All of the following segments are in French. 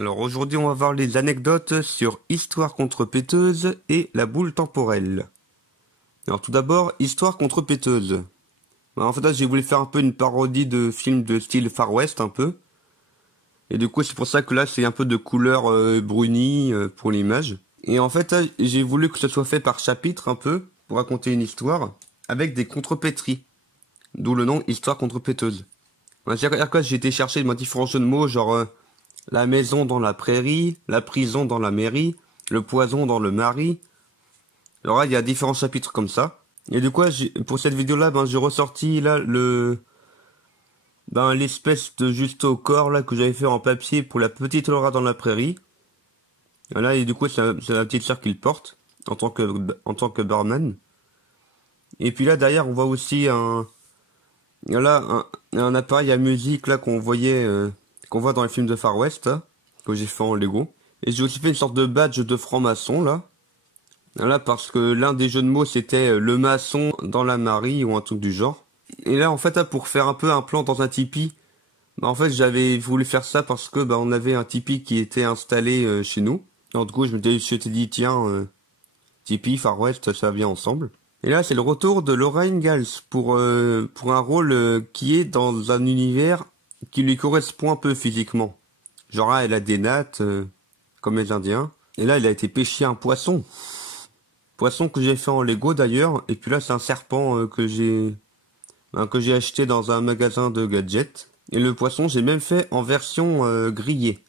Alors aujourd'hui on va voir les anecdotes sur Histoire contre péteuse et la boule temporelle. Alors tout d'abord, Histoire contre péteuse. En fait là j'ai voulu faire un peu une parodie de film de style Far West un peu. Et du coup c'est pour ça que là c'est un peu de couleur brunie pour l'image. Et en fait là, j'ai voulu que ce soit fait par chapitre un peu, pour raconter une histoire, avec des contrepétries. D'où le nom Histoire contre péteuse. C'est-à-dire que j'ai été chercher différents jeux de mots genre... la maison dans la prairie, la prison dans la mairie, le poison dans le mari. Alors là, il y a différents chapitres comme ça. Et du coup, pour cette vidéo-là, j'ai ressorti là l'espèce de juste au corps là que j'avais fait en papier pour la petite Laura dans la prairie. Voilà, et du coup, c'est la petite sœur qui le porte en tant que barman. Et puis là, derrière, on voit aussi un appareil à musique là qu'on voit dans les films de Far West, là, que j'ai fait en Lego. Et j'ai aussi fait une sorte de badge de franc-maçon, là. Là, parce que l'un des jeux de mots, c'était le maçon dans la Marie, ou un truc du genre. Et là, en fait, là, pour faire un peu un plan dans un tipi, en fait, j'avais voulu faire ça parce que, on avait un tipi qui était installé chez nous. Alors, du coup, je m'étais dit, tiens, tipi, Far West, ça vient ensemble. Et là, c'est le retour de Laura Ingalls pour un rôle qui est dans un univers qui lui correspond un peu physiquement. Genre là, elle a des nattes, comme les Indiens. Et là, il a été pêché un poisson. Poisson que j'ai fait en Lego d'ailleurs. Et puis là, c'est un serpent que j'ai acheté dans un magasin de gadgets. Et le poisson, j'ai même fait en version grillée.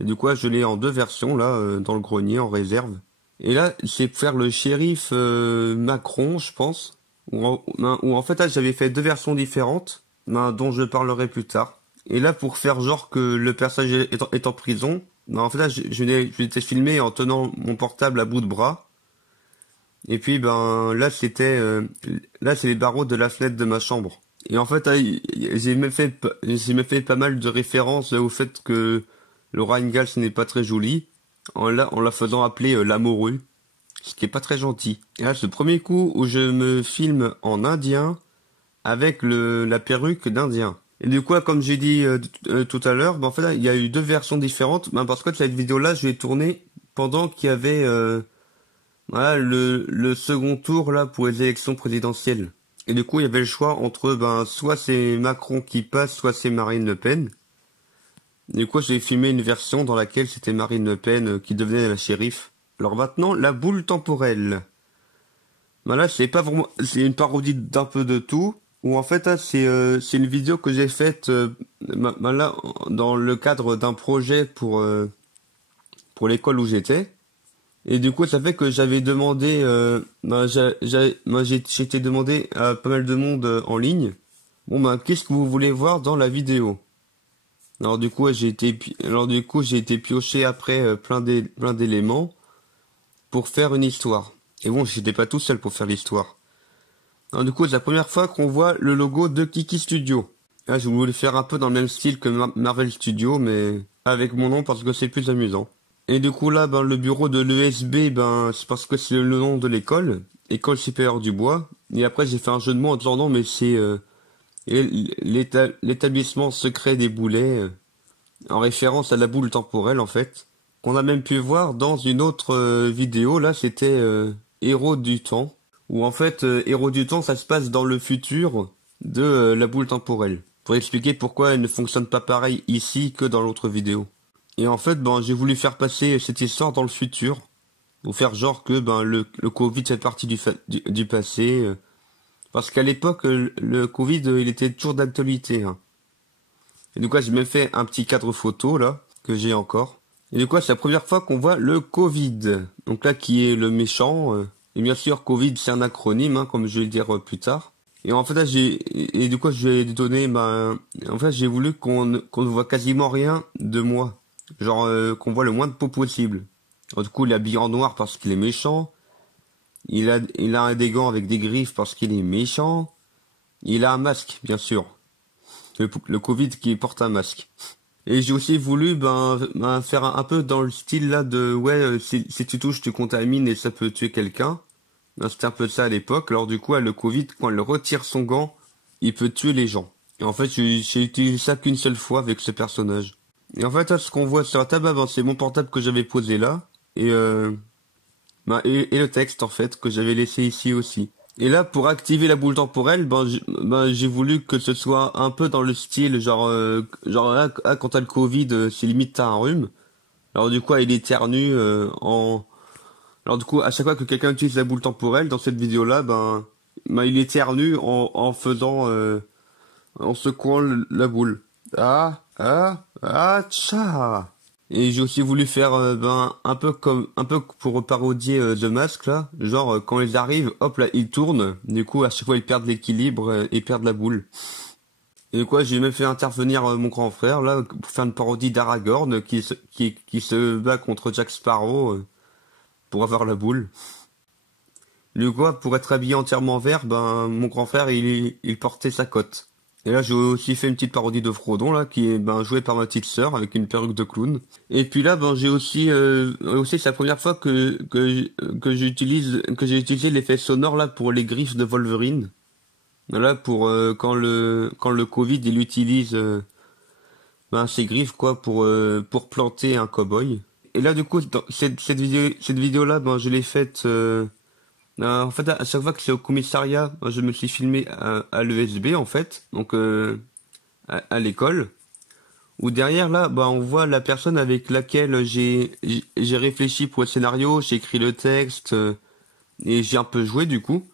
Et du coup, je l'ai en deux versions là, dans le grenier, en réserve. Et là, c'est faire le shérif Macron, je pense. Où en fait, là, j'avais fait deux versions différentes. Dont je parlerai plus tard. Et là, pour faire genre que le personnage est en prison, en fait là, je l'ai filmé en tenant mon portable à bout de bras. Et puis là c'est les barreaux de la fenêtre de ma chambre. Et en fait là, j'ai même fait pas mal de références au fait que Laura Ingalls n'est pas très jolie, en la faisant appeler la morue, ce qui est pas très gentil. Et là, c'est le premier coup où je me filme en indien, avec la perruque d'Indien. Et du coup, comme j'ai dit tout à l'heure, en fait là, il y a eu deux versions différentes. Parce que cette vidéo-là, je l'ai tournée pendant qu'il y avait le second tour là pour les élections présidentielles. Et du coup, il y avait le choix entre soit c'est Macron qui passe, soit c'est Marine Le Pen. Du coup, j'ai filmé une version dans laquelle c'était Marine Le Pen qui devenait la shérif. Alors maintenant, la boule temporelle. Là, c'est pas vraiment, c'est une parodie d'un peu de tout. Ou en fait, c'est une vidéo que j'ai faite là dans le cadre d'un projet pour l'école où j'étais. Et du coup, ça fait que j'avais demandé, j'ai été demandé à pas mal de monde en ligne. Bon qu'est-ce que vous voulez voir dans la vidéo? Alors du coup, j'ai été pioché après plein d'éléments pour faire une histoire. Et bon, j'étais pas tout seul pour faire l'histoire. Alors du coup, c'est la première fois qu'on voit le logo de Kiki Studio. Là, je voulais faire un peu dans le même style que Marvel Studio, mais avec mon nom parce que c'est plus amusant. Et du coup là, le bureau de l'ESB, c'est parce que c'est le nom de l'école, École supérieure du bois. Et après, j'ai fait un jeu de mots en disant non, mais c'est l'établissement secret des boulets, en référence à la boule temporelle en fait, qu'on a même pu voir dans une autre vidéo. Là, c'était Héros du temps. Où en fait, Héros du temps, ça se passe dans le futur de la boule temporelle. Pour expliquer pourquoi elle ne fonctionne pas pareil ici que dans l'autre vidéo. Et en fait, j'ai voulu faire passer cette histoire dans le futur. Pour faire genre que le Covid fait partie du passé. Parce qu'à l'époque, le Covid, il était toujours d'actualité. Hein. Et du coup, j'ai même fait un petit cadre photo là, que j'ai encore. Et du coup, c'est la première fois qu'on voit le Covid. Donc là, qui est le méchant. Et bien sûr, Covid, c'est un acronyme, comme je vais le dire plus tard. Et en fait, là, du coup, je vais donner, en fait, j'ai voulu qu'on ne voit quasiment rien de moi. Genre, qu'on voit le moins de peau possible. Alors, du coup, il est habillé en noir parce qu'il est méchant. Il a des gants avec des griffes parce qu'il est méchant. Il a un masque, bien sûr. Le Covid qui porte un masque. Et j'ai aussi voulu faire un peu dans le style là de si tu touches tu contamines et ça peut tuer quelqu'un. C'était un peu ça à l'époque. Alors du coup le Covid, quand il retire son gant, il peut tuer les gens. Et en fait j'ai utilisé ça qu'une seule fois avec ce personnage. Et en fait, là, ce qu'on voit sur la table, ben, c'est mon portable que j'avais posé là. Et, et le texte, en fait, que j'avais laissé ici aussi. Et là, pour activer la boule temporelle, ben, j'ai voulu que ce soit un peu dans le style, genre là, quand t'as le Covid, c'est limite t'as un rhume. Alors du coup, il éternue Alors du coup, à chaque fois que quelqu'un utilise la boule temporelle, dans cette vidéo-là, ben il éternue en faisant, en secouant la boule. Tcha. Et j'ai aussi voulu faire, un peu pour parodier The Mask là, genre quand ils arrivent, hop là, ils tournent. Du coup, à chaque fois, ils perdent l'équilibre et perdent la boule. Et quoi, j'ai même fait intervenir mon grand frère là pour faire une parodie d'Aragorn qui se bat contre Jack Sparrow pour avoir la boule. Du coup, pour être habillé entièrement vert, ben mon grand frère il portait sa cotte. Et là, j'ai aussi fait une petite parodie de Frodon là qui est jouée par ma petite sœur avec une perruque de clown. Et puis là, ben j'ai aussi c'est la première fois que j'ai utilisé l'effet sonore là pour les griffes de Wolverine. Là pour quand le Covid il utilise ses griffes quoi pour planter un cow-boy. Et là du coup dans cette vidéo là je l'ai faite en fait à chaque fois que c'est au commissariat, je me suis filmé à l'ESB en fait, donc à l'école où derrière là on voit la personne avec laquelle j'ai réfléchi pour le scénario, j'ai écrit le texte et j'ai un peu joué du coup.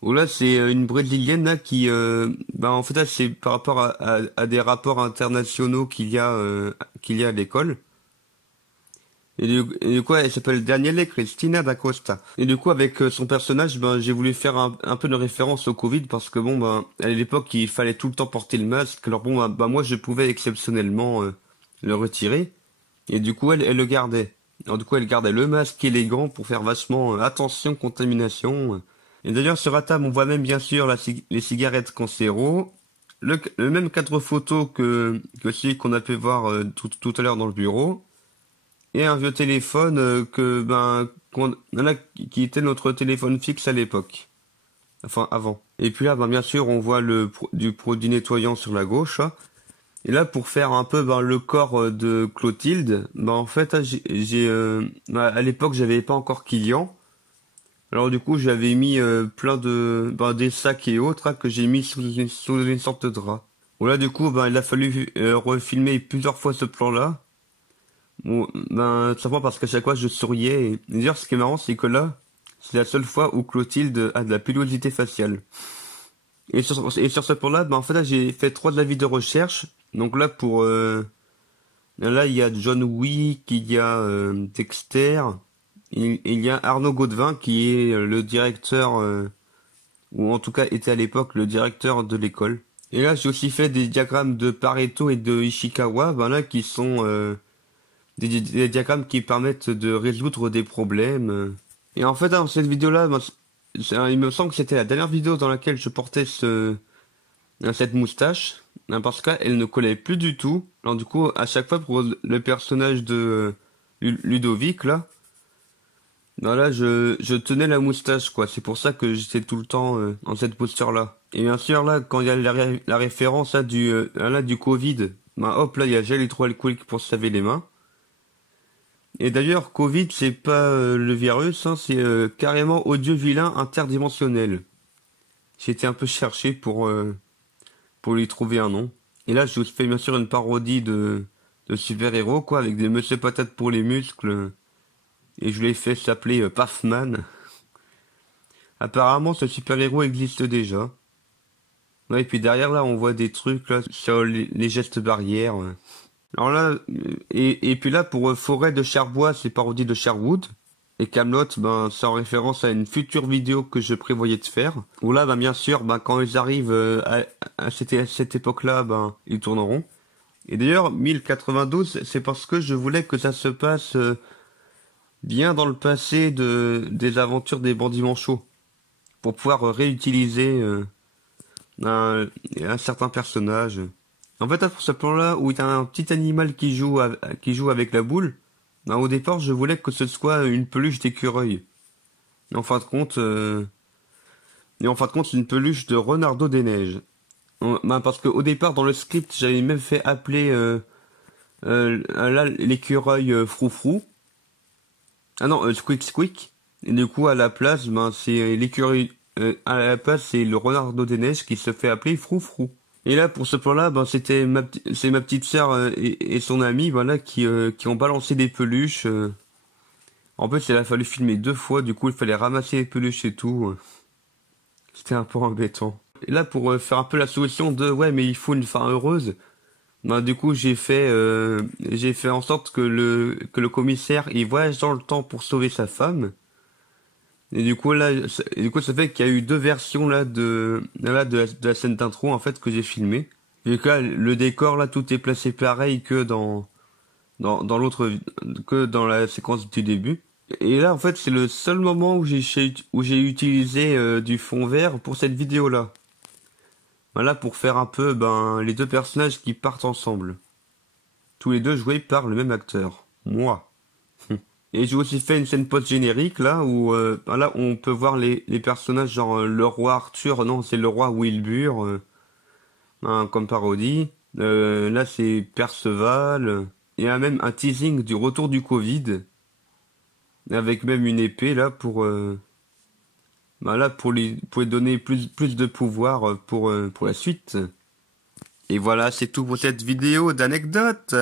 Oh là, c'est une brésilienne là qui, en fait, là, c'est par rapport à des rapports internationaux qu'il y a à l'école. Et du coup, elle s'appelle Daniele Cristina da Costa. Et du coup, avec son personnage, j'ai voulu faire un peu de référence au Covid parce que à l'époque, il fallait tout le temps porter le masque. Alors moi, je pouvais exceptionnellement le retirer. Et du coup, elle le gardait. Alors du coup, elle gardait le masque élégant pour faire vachement attention contamination. Et d'ailleurs, sur la table, on voit même bien sûr les cigarettes cancéro, le même cadre photo que celui qu'on a pu voir tout à l'heure dans le bureau, et un vieux téléphone qui était notre téléphone fixe à l'époque. Enfin, avant. Et puis là, bien sûr, on voit du produit nettoyant sur la gauche. Hein. Et là, pour faire un peu le corps de Clotilde, en fait, à l'époque, j'avais pas encore Kilian. Alors du coup, j'avais mis plein de des sacs et autres que j'ai mis sous une sorte de drap. Bon là du coup, il a fallu refilmer plusieurs fois ce plan-là. Bon, simplement parce qu'à chaque fois je souriais. Et d'ailleurs, ce qui est marrant, c'est que là, c'est la seule fois où Clotilde a de la pilosité faciale. Et sur ce plan-là, en fait là, j'ai fait 3 avis de recherche. Donc là là, il y a John Wick, il y a Dexter. Il y a Arnaud Gaudevin qui est le directeur, ou en tout cas était à l'époque le directeur de l'école. Et là, j'ai aussi fait des diagrammes de Pareto et de Ishikawa, là, qui sont des diagrammes qui permettent de résoudre des problèmes. Et en fait, dans cette vidéo-là, il me semble que c'était la dernière vidéo dans laquelle je portais cette moustache, parce qu'elle ne collait plus du tout. Alors du coup, à chaque fois pour le personnage de Ludovic, là, là, je tenais la moustache, quoi. C'est pour ça que j'étais tout le temps dans cette posture-là. Et bien sûr, là, quand il y a la référence là, du Covid, hop, là, il y a gel hydroalcoolique pour se laver les mains. Et d'ailleurs, Covid, c'est pas le virus, hein, c'est carrément odieux vilain interdimensionnel. J'ai été un peu cherché pour lui trouver un nom. Et là, je vous fais bien sûr une parodie de super-héros, quoi, avec des Monsieur Patate pour les muscles. Et je l'ai fait s'appeler Pafman. Apparemment, ce super-héros existe déjà. Ouais, et puis derrière, là, on voit des trucs, là, sur les gestes barrières. Alors là, et puis là, pour Forêt de Cherbois, c'est parodie de Sherwood. Et Camelot, c'est en référence à une future vidéo que je prévoyais de faire. Où là, bien sûr, quand ils arrivent à cette époque-là, ils tourneront. Et d'ailleurs, 1092, c'est parce que je voulais que ça se passe bien dans le passé des aventures des bandits manchots. Pour pouvoir réutiliser un certain personnage. En fait, pour ce plan-là, où il y a un petit animal qui joue avec la boule, au départ, je voulais que ce soit une peluche d'écureuil. Et en fin de compte, c'est une peluche de Renardo des Neiges. Parce qu'au départ, dans le script, j'avais même fait appeler Là, l'écureuil Froufrou. Ah non, Squeak Squeak. Et du coup, à la place, ben, c'est l'écureuil... à la place, c'est le renard des neiges qui se fait appeler Froufrou. Et là, pour ce plan-là, ben, c'est ma petite sœur et son ami, voilà, qui ont balancé des peluches. En plus, il a fallu filmer 2 fois, du coup, il fallait ramasser les peluches et tout. C'était un peu embêtant. Et là, pour faire un peu la solution de, ouais, mais il faut une fin heureuse, ben, du coup, j'ai fait en sorte que le commissaire, il voyage dans le temps pour sauver sa femme. Et du coup, ça fait qu'il y a eu 2 versions, de la scène d'intro, en fait, que j'ai filmé. Vu que là, le décor, là, tout est placé pareil que dans l'autre, que dans la séquence du début. Et là, en fait, c'est le seul moment où j'ai utilisé du fond vert pour cette vidéo-là. Voilà, pour faire un peu, ben, les 2 personnages qui partent ensemble. Tous les deux joués par le même acteur. Moi. Et j'ai aussi fait une scène post-générique, là, où, là, on peut voir les personnages, genre, le roi Arthur, non, c'est le roi Wilbur, hein, comme parodie. Là, c'est Perceval. Il y a même un teasing du retour du Covid. Avec même une épée là pour lui donner plus de pouvoir pour la suite. Et voilà, c'est tout pour cette vidéo d'anecdotes.